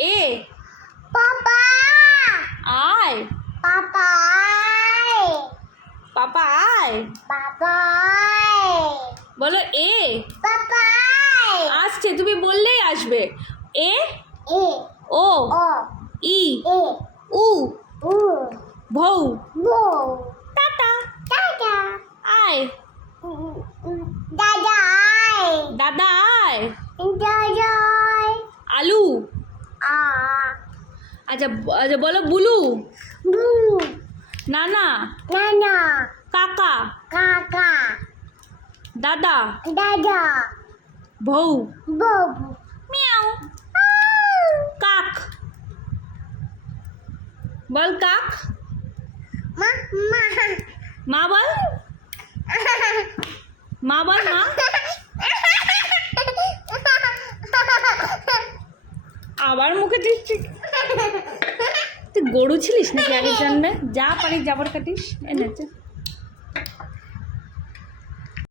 এ পাপা আয় পাপা পাপা আয় পাপা বলো এ পাপা আসছে তুমি বললেই আসবে এ এ ও ও ই এ উ উ ভৌ বো টাটা দাদা আয় দাদা দাদা আয় দাদা আলু আ আচ্ছা আচ্ছা বলো বুলু বু নানা নানা কাকা কাকা দাদা দাদা ভৌ বাবু মিয়াও কাক বল কাক মা মা মা বল মা বল মা আবার মুখে দিচ্ছি তুই গরু ছিলিস নাকি আগের জন্মে যা পারিস যাবার কাটিস এনেছে